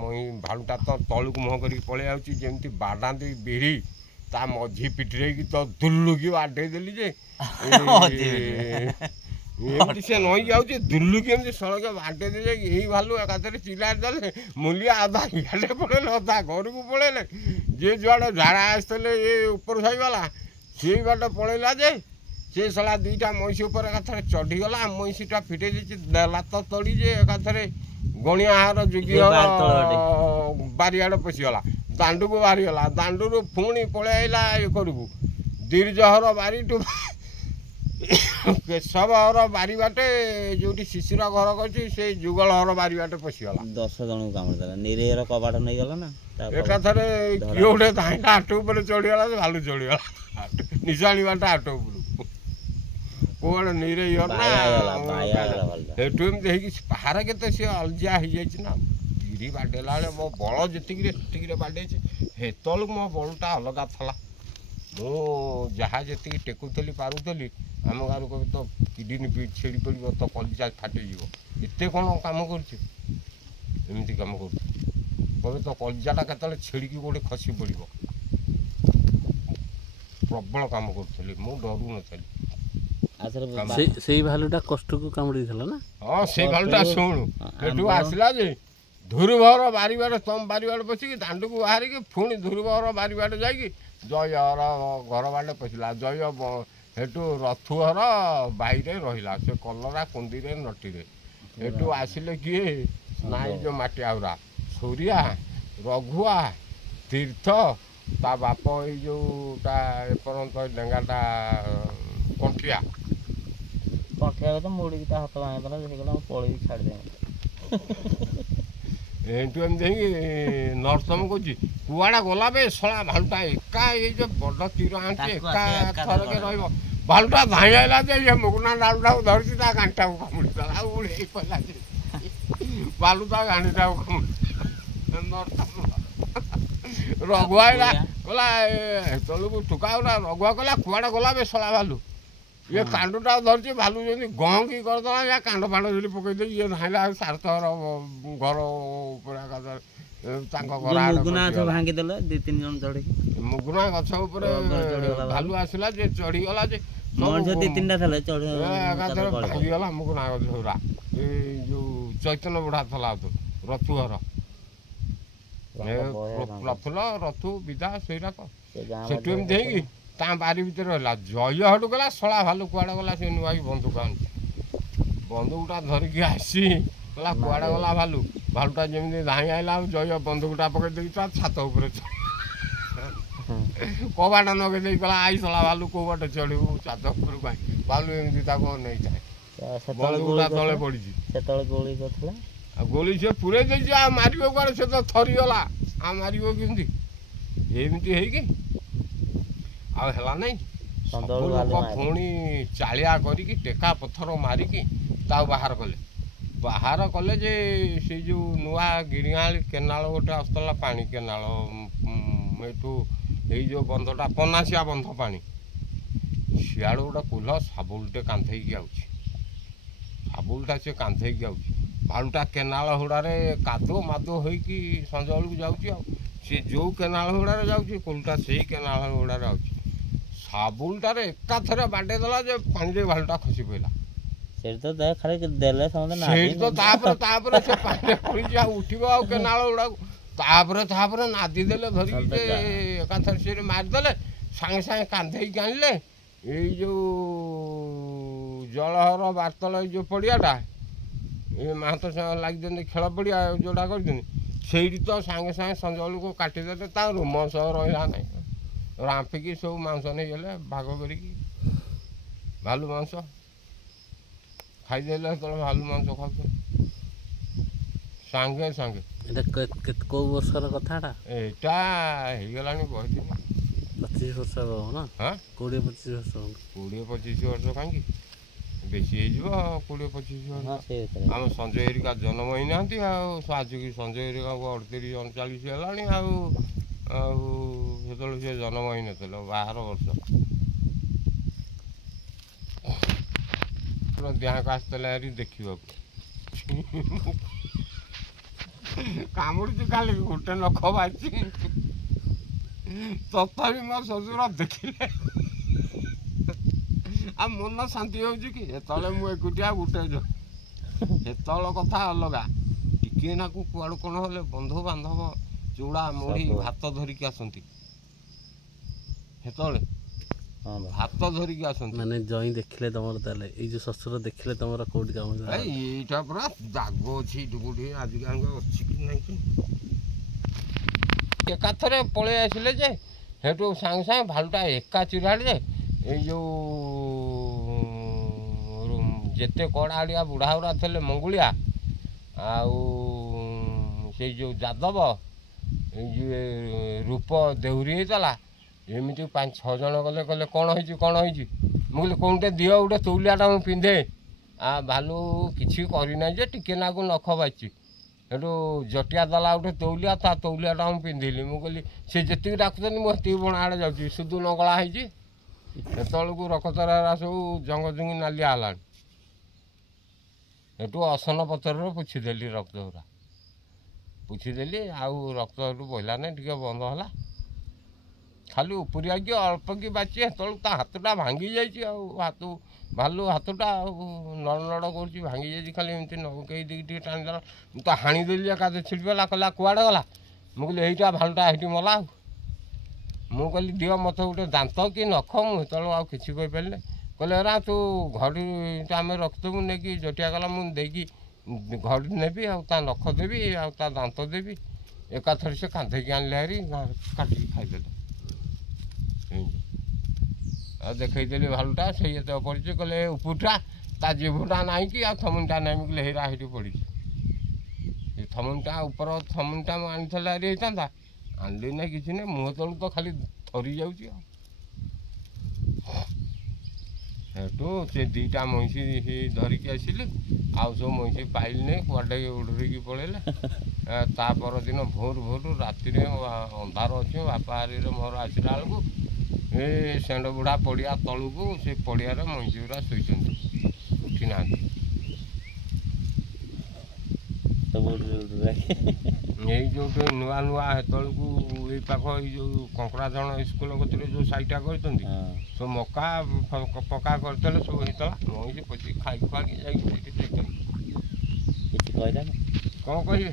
ମୁଇଁ ଭାଲୁଟା ତ ତଳକୁ ମୁହଁ କରିକି ପଳେଇ ଯାଉଛି ଯେମିତି ବାଡ଼ାନ୍ତି ବିରି ତା ମଝି ପିଠିରେକି ତ ଦୁଲୁକି ବାଡ଼େଇ ଦେଲି ଯେ ଏମିତି ସେ ନଈ ଯାଉଛି ଦୁଲୁକି ଏମିତି ସଡ଼କ ବାଡ଼େଇ ଦେଲେ ଏଇ ଭାଲୁ ଏକାଥରେ ଚିଲା ଦେଲେ ମୂଲିଆ ଅଧା ଇଆଡ଼େ ପଳେଇଲେ ଅଧା ଘରକୁ ପଳେଇଲେ ଯିଏ ଯୁଆଡ଼େ ଝାଡ଼ା ଆସିଥିଲେ ଏ ଉପର ସାହିବାଲା ସେଇ ବାଟ ପଳେଇଲା ଯେ ସେ ଶଳା ଦୁଇଟା ମଇଁଷି ଉପରେ ଏକାଥରେ ଚଢ଼ିଗଲା ମଇଁଷିଟା ଫିଟେଇ ଦେଇଛି ଦେଲା ତ ତଳି ଯେ ଏକାଥରେ ଗଣିଆ ହାର ଯୋଗୀ ବାରିଆଡ଼େ ପଶିଗଲା ଦାଣ୍ଡକୁ ବାହାରିଗଲା ଦାଣ୍ଡରୁ ପୁଣି ପଳେଇ ଆଇଲା ଇଏ କରିବୁ ଦିର୍ଜହର ବାରିଠୁ କେଶବ ଘର ବାରି ବାଟେ ଯୋଉଠି ଶିଶିର ଘର କରିଛି ସେଇ ଯୁଗଳ ଘର ବାରି ବାଟେ ପଶିଗଲା 10 ଜଣଙ୍କୁ କାମୁଡ଼ିଦେଲା ନିରୀହର କବାଟ ନେଇଗଲା ନା ଏକାଥରେ କିଏ ଗୋଟେ ଧାଇଁଟା ଆଠ ଉପରେ ଚଢ଼ିଗଲା ଯେ ଭାଲୁ ଚଢ଼ିଗଲା ନିଶାଣି ବାଟ ଆଠ ଉପରୁ କୁଆଡ଼େ ନିରେଇ ନା ଏଠୁ ଏମିତି ହେଇକି ପାହାର କେତେ ସିଏ ଅଲଜିଆ ହେଇଯାଇଛି ନା ବିରି ବାଡ଼େଇଲା ବେଳେ ମୋ ବଳ ଯେତିକିରେ ସେତିକିରେ ବାଡ଼େଇଛି ହେତେବେଳକୁ ମୋ ବଳଟା ଅଲଗା ଥିଲା ମୁଁ ଯାହା ଯେତିକି ଟେକୁଥିଲି ପାରୁଥିଲି ଆମ ଗାଁରୁ କବି ତ କିଡ଼ନୀ ଛିଡ଼ି ପଡ଼ିବ ତ କଲିଜା ଫାଟିଯିବ ଏତେ କ'ଣ କାମ କରୁଛୁ ଏମିତି କାମ କରୁଛୁ କବି ତ କଲିଜାଟା କେତେବେଳେ ଛିଡ଼ିକି ଗୋଟେ ଖସି ପଡ଼ିବ ପ୍ରବଳ କାମ କରୁଥିଲି ମୁଁ ଡରୁନଥିଲି ସେଇ ଭାଲୁଟା କଷ୍ଟକୁ କାମୁଡ଼ି ଦେଇଥିଲା ନା ହଁ ସେଇ ଭାଲୁଟା ଶୁଣୁ ଏଠୁ ଆସିଲା ଯେ ଧୁରୁଭର ବାରିବାଟ ତମ ବାରିବାଟ ପଶିକି ଦାଣ୍ଡକୁ ବାହାରିକି ପୁଣି ଧୁରୁଭର ବାରିବାଟ ଯାଇକି ଜୟର ଘର ବାଟେ ପଶିଲା ଜୟ ସେଠୁ ରଥୁଘର ବାଇରେ ରହିଲା ସେ କଲରା କୁନ୍ଦିରେ ନଟିରେ ଏଠୁ ଆସିଲେ କିଏ ନାଇଁ ଯେଉଁ ମାଟି ଆଉରା ସୂରିଆ ରଘୁଆ ତୀର୍ଥ ତା ବାପ ଏଇ ଯେଉଁଟା ଏପର୍ଯ୍ୟନ୍ତ ଡେଙ୍ଗାଟା କଣ୍ଠିଆ ତ ମୁଡ଼ିକି ତା ହାତ ଭାଙ୍ଗିଦେଲା ହେଇଗଲା ମୁଁ ପଳେଇକି ଛାଡ଼ିଦେବି ଏଠୁ ଏମିତି ହେଇକି ନର୍ସମ କହୁଛି କୁଆଡ଼େ ଗଲା ବେ ଶଳା ଭାଲୁଟା ଏକା ଏଇ ଯେଉଁ ବଡ଼ ତୀର ଆଣିଛି ଏକା ଥରକେ ରହିବ ଭାଲୁଟା ଧାଇଁ ଆଇଲା ଯେ ଇଏ ମୁଗୁନା ଡାଲୁଟାକୁ ଧରିଛି ତା ଗାଣ୍ଠିଟାକୁ କାମୁଡ଼ି ଦେଲା ଆଉ ଉଡ଼େଇ ପଡ଼ିଲା ଯେ ଭାଲୁ ତା ଗାଣ୍ଠିଟାକୁ କାମୁଡ଼ି ରଘୁଆ ଆଇଲା କହିଲା ହେତେବେଳକୁ ଟୁକା ଗୁଡ଼ା ରଘୁଆ କହିଲା କୁଆଡ଼େ ଗଲା ବେ ଶଳା ଭାଲୁ ଇଏ କାଣ୍ଡଟାକୁ ଧରିଛି ଭାଲୁ ଯେମିତି ଗହଁକି କରିଦେଲା ଇଏ କାଣ୍ଡ ଫାଣ୍ଡ ଯଦି ପକେଇ ଦେଇକି ଇଏ ଧାଇଁଲା ଆଉ ସାର୍ଥର ଘର ଉପରେ ଏକାଥରେ ତାଙ୍କ ଘର ଭାଙ୍ଗିଦେଲେ 2-3 ଜଣ ଚଢ଼ିକି ମୁଗୁନା ଗଛ ଉପରେ ଭାଲୁ ଆସିଲା ଯେ ଚଢ଼ିଗଲା ଯେ 2-3ଟା ଥିଲେ ଏକାଥରେ ଭାଙ୍ଗିଗଲା ମୁଗୁନା ଗଛ ଗୁଡ଼ା ଏଇ ଯେଉଁ ଚୈତନ୍ୟ ବୁଢ଼ା ଥିଲା ରଥୁଘର ପ୍ରଫୁଲ୍ଲ ରଥୁ ବିଦା ସେଇଟାକ ସେଠୁ ଏମିତି ହେଇକି ତା ବାରି ଭିତରେ ରହିଲା ଜୟ ହଟୁ ଗଲା ଶଳା ଭାଲୁ କୁଆଡ଼େ ଗଲା ସେ ନୂଆକି ବନ୍ଧୁକ ଆଣୁଛି ବନ୍ଧୁକଟା ଧରିକି ଆସି କହିଲା କୁଆଡ଼େ ଗଲା ଭାଲୁ ଭାଲୁଟା ଯେମିତି ଧାଇଁ ଆଇଲା ଆଉ ଜୟ ବନ୍ଧୁକଟା ପକେଇ ଦେଇକି ତା ଛାତ ଉପରେ କବାଟ ନଗେଇ ଦେଇକି କହିଲା ଆଇ ଶଳା ଭାଲୁ କେଉଁ ବାଟେ ଚଢ଼ିବୁ ଛାତ ଉପରକୁ ଆଇ ଭାଲୁ ଏମିତି ତାକୁ ନେଇଯାଏ ବନ୍ଧୁକଟା ତଳେ ପଡ଼ିଛି ସେତେବେଳେ ଗୋଳି କରିଥିଲା ଆଉ ଗୋଳି ସେ ପୁରେଇ ଦେଇଛି ଆଉ ମାରିବ କୁଆଡ଼େ ସେ ତ ଥରିଗଲା ଆଉ ମାରିବ କେମିତି ଏମିତି ହେଇକି ଆଉ ହେଲା ନାଇଁ ସବୁ ଲୋକ ପୁଣି ଚାଳିଆ କରିକି ଟେକା ପଥର ମାରିକି ତାକୁ ବାହାର କଲେ ଯେ ସେଇ ଯେଉଁ ନୂଆ ଗିରିଆଳି କେନାଳ ଗୋଟେ ଆସୁଥିଲା ପାଣି କେନାଳ ଏଠୁ ଏଇ ଯେଉଁ ବନ୍ଧଟା ପନାସିଆ ବନ୍ଧ ପାଣି ସିଆଡ଼ୁ ଗୋଟେ କୁଲ ସାବୁଲଟେ କାନ୍ଧେଇକି ଆଉଛି ସାବୁଲଟା ସେ କାନ୍ଧେଇକି ଆଉଛି ଭାଲୁଟା କେନାଳ ହୁଡ଼ାରେ କାଦୁଅ ମାଦୁଅ ହେଇକି ସଞ୍ଜ ବେଳକୁ ଯାଉଛି ଆଉ ସେ ଯେଉଁ କେନାଳ ହୁଡ଼ାରେ ଯାଉଛି କୁଲଟା ସେଇ କେନାଳ ହୁଡ଼ାରେ ଆଉଛି ସାବୁଲଟାରେ ଏକାଥରେ ବାଡ଼େଇ ଦେଲା ଯେ ପାଣିରେ ଭାଲୁଟା ଖସି ପଡ଼ିଲା ସେଇଠି ତ ଖାଲି ଦେଲେ ସେଇଠି ତ ତାପରେ ସେ ପାଣିରେ ପଡ଼ିଛି ଆଉ ଉଠିବ ଆଉ କେନାଳ ଗୁଡ଼ାକୁ ତାପରେ ନାଦି ଦେଲେ ଧରିକି ଯେ ଏକାଥରେ ସେ ମାରିଦେଲେ ସାଙ୍ଗେ ସାଙ୍ଗେ କାନ୍ଧେଇକି ଆଣିଲେ ଏଇ ଯେଉଁ ଜଳହର ବାର୍ତ୍ତଳ ଏଇ ଯେଉଁ ପଡ଼ିଆଟା ଏ ମାହାନ୍ତ ଲାଗିଛନ୍ତି ଖେଳ ପଡ଼ିଆ ଯେଉଁଟା କରିଛନ୍ତି ସେଇଠି ତ ସାଙ୍ଗେ ସାଙ୍ଗେ ସଞ୍ଜ ବେଳକୁ କାଟିଦେଲେ ତା ରୁମ ସହ ରହିଲା ନାହିଁ ରାମ୍ପିକି ସବୁ ମାଂସ ନେଇଗଲେ ଭାଗ କରିକି ଭାଲୁ ମାଂସ ଖାଇଦେଲେ ସେତେବେଳେ ଭାଲୁ ମାଂସ ଖାଉଛନ୍ତି ସାଙ୍ଗେ ସାଙ୍ଗେ କେଉଁ ବର୍ଷର କଥାଟା ଏଇଟା ହେଇଗଲାଣି ବହୁତ ଦିନ 25 ବର୍ଷ ନା ହଁ 20-25 ବର୍ଷ 20-25 ବର୍ଷ କାହିଁକି ବେଶୀ ହେଇଯିବ 20-25 ବର୍ଷ ଆମ ସଞ୍ଜୟ ହେରିକା ଜନ୍ମ ହେଇନାହାନ୍ତି ଆଉ ଆଜିକି ସଞ୍ଜୟ ହେରିକାକୁ 38-39 ହେଲାଣି ଆଉ ସେତେବେଳେ ସେ ଜନ୍ମ ହେଇନଥିଲେ 12 ବର୍ଷ ଦେହାକୁ ଆସିଥିଲା ହେରି ଦେଖିବାକୁ କାମୁଡ଼ିଛି ଖାଲି ଗୋଟେ ନଖ ବାଜିଛି ତଥାପି ମୋ ଶ୍ୱଶୁର ଦେଖିଲେ ଆଉ ମନ ଶାନ୍ତି ହେଉଛି କି ଯେତେବେଳେ ମୁଁ ଏକୁଟିଆ ଗୋଟେ ସେତେବେଳେ କଥା ଅଲଗା ଟିକେ ନାକୁ କୁଆଡ଼ୁ କ'ଣ ହେଲେ ବନ୍ଧୁବାନ୍ଧବ ଚୁଡ଼ା ମୁଢ଼ି ଭାତ ଧରିକି ଆସନ୍ତି ସେତେବେଳେ ଭାତ ଧରିକି ଆସନ୍ତି ମାନେ ଜଇଁ ଦେଖିଲେ ତମର ତାହେଲେ ଏଇ ଯୋଉ ଶ୍ୱଶୁର ଦେଖିଲେ ତମର କୋଉଠି କାମ ଏଇଟା ପୁରା ଦାଗ ଅଛି ଏଇଠି କୋଉଠି ଆଜିକାଲି ଅଛି କି ନାହିଁ କି ଏକାଥରେ ପଳେଇ ଆସିଲେ ଯେ ସେଠୁ ସାଙ୍ଗେ ସାଙ୍ଗେ ଭାଲୁଟା ଏକା ଚିରାଡ଼ିରେ ଏଇ ଯେଉଁ ଯେତେ କଡ଼ାଳିଆ ବୁଢ଼ାଗୁଡ଼ା ଥିଲେ ମଙ୍ଗୁଳିଆ ଆଉ ସେଇ ଯେଉଁ ଯାଦବ ଏଇ ଯେଉଁ ରୂପ ଦେହୁରୀ ହେଇଥିଲା ଏମିତି 5-6 ଜଣ ଗଲେ କହିଲେ କ'ଣ ହେଇଛି ମୁଁ କହିଲି କୋଉଟେ ଦିଅ ଗୋଟେ ତଉଲିଆଟା ମୁଁ ପିନ୍ଧେ ଭାଲୁ କିଛି କରିନାହିଁ ଯେ ଟିକେ ନାକୁ ନଖ ବାଜିଛି ସେଠୁ ଜଟିଆ ଦେଲା ଗୋଟେ ତଉଲିଆ ତା ତଉଲିଆଟା ମୁଁ ପିନ୍ଧିଲି ମୁଁ କହିଲି ସେ ଯେତିକି ଡାକୁଛନ୍ତି ମୁଁ ସେତିକି ବଣା ଆଡ଼େ ଯାଉଛି ସୁଧୁ ନଗଳା ହେଇଛି ସେତେବେଳକୁ ରକତରା ସବୁ ଜଙ୍ଗଜଙ୍ଗି ନାଲିଆ ହେଲାଣି ସେଠୁ ଅସନ ପଥରରେ ପୋଛିଦେଲି ରକ୍ତ ଗୁରା ପୋଛିଦେଲି ଆଉ ରକ୍ତ ସେଠୁ ବହିଲା ନାହିଁ ଟିକେ ବନ୍ଦ ହେଲା ଖାଲି ଉପରିଆ କି ଅଳ୍ପ କି ବାଛି ସେତେବେଳକୁ ତା ହାତଟା ଭାଙ୍ଗି ଯାଇଛି ଆଉ ଭାଲୁ ହାତଟା ଆଉ ନଡ଼ କରୁଛି ଭାଙ୍ଗି ଯାଇଛି ଖାଲି ଏମିତି ନକେଇ ଦେଇକି ଟିକେ ଟାଣିଦେଲା ମୁଁ ତ ହାଣିଦେଲି ଏକାଥରେ ଛିଡ଼ିପଡ଼ିଲା କହିଲା କୁଆଡ଼େ ଗଲା ମୁଁ କହିଲି ଏଇଟା ଭାଲୁଟା ସେଇଠି ମଲା ଆଉ ମୁଁ କହିଲି ଦିଅ ମୋତେ ଗୋଟେ ଦାନ୍ତ କି ନଖ ମୁଁ ସେତେବେଳକୁ ଆଉ କିଛି କହିପାରିଲି କହିଲେ ଏରା ତୁ ଘଡ଼ିଟା ଆମେ ରଖିଦେବୁ ନେଇକି ଜଟିଆ ଗଲା ମୁଁ ଦେଇକି ଘଡ଼ି ନେବି ଆଉ ତା ନଖ ଦେବି ଆଉ ତା ଦାନ୍ତ ଦେବି ଏକାଥରେ ସେ କାନ୍ଧେଇକି ଆଣିଲେ ହାରି କାଟିକି ଖାଇଦେଲେ ଆଉ ଦେଖେଇଦେଲି ଭାଲୁଟା ସେଇ ଏତେ ପଡ଼ିଛି କହିଲେ ଉପରଟା ତା ଜିଭଟା ନାହିଁ କି ଆଉ ଥମୁନିଟା ନାହିଁ ମୁଁ କହିଲେ ହେଇରା ସେଇଠି ପଡ଼ିଛି ଏ ଥମୁନିଟା ଉପର ଥମୁନିଟା ମୁଁ ଆଣିଥିଲେ ହାରି ହେଇଥାନ୍ତା ଆଣିଲି ନାହିଁ କିଛି ନାହିଁ ମୁହଁ ତଳକୁ ତ ଖାଲି ଥରି ଯାଉଛି ଆଉ ସେଠୁ ସେ ଦୁଇଟା ମଇଁଷି ଧରିକି ଆସିଲି ଆଉ ସବୁ ମଇଁଷି ପାଇଲି ନାହିଁ କୁଆଡ଼େ ଉଡ଼େଇକି ପଳେଇଲେ ତା ପରଦିନ ଭୋରୁ ରାତିରେ ଅନ୍ଧାର ଅଛି ବାପା ହାରିରେ ମୋର ଆସିଲା ବେଳକୁ ଏ ଷେଣ୍ଢ ବୁଢ଼ା ପଡ଼ିଆ ତଳକୁ ସେ ପଡ଼ିଆରେ ମଇଁଷି ଗୁଡ଼ା ଶୋଇଛନ୍ତି ଉଠି ନାହାନ୍ତି ଏଇ ଯେଉଁଠି ନୂଆ ସେତେବେଳକୁ ଏଇ ପାଖ ଏଇ ଯେଉଁ କଙ୍କଡ଼ାଝଣ ସ୍କୁଲ କତିରେ ଯେଉଁ ସାଇଟା କରିଛନ୍ତି ସବୁ ମକା ପକା କରିଥିଲେ ସବୁ ହେଇଥିଲା ମଇଁଷି ପଚିକି ଖାଇ ଖୁଆକି ଯାଇକି ସେଇଠି ଶୋଇଛନ୍ତି କିଛି କହିଲାନି କ'ଣ କହିବେ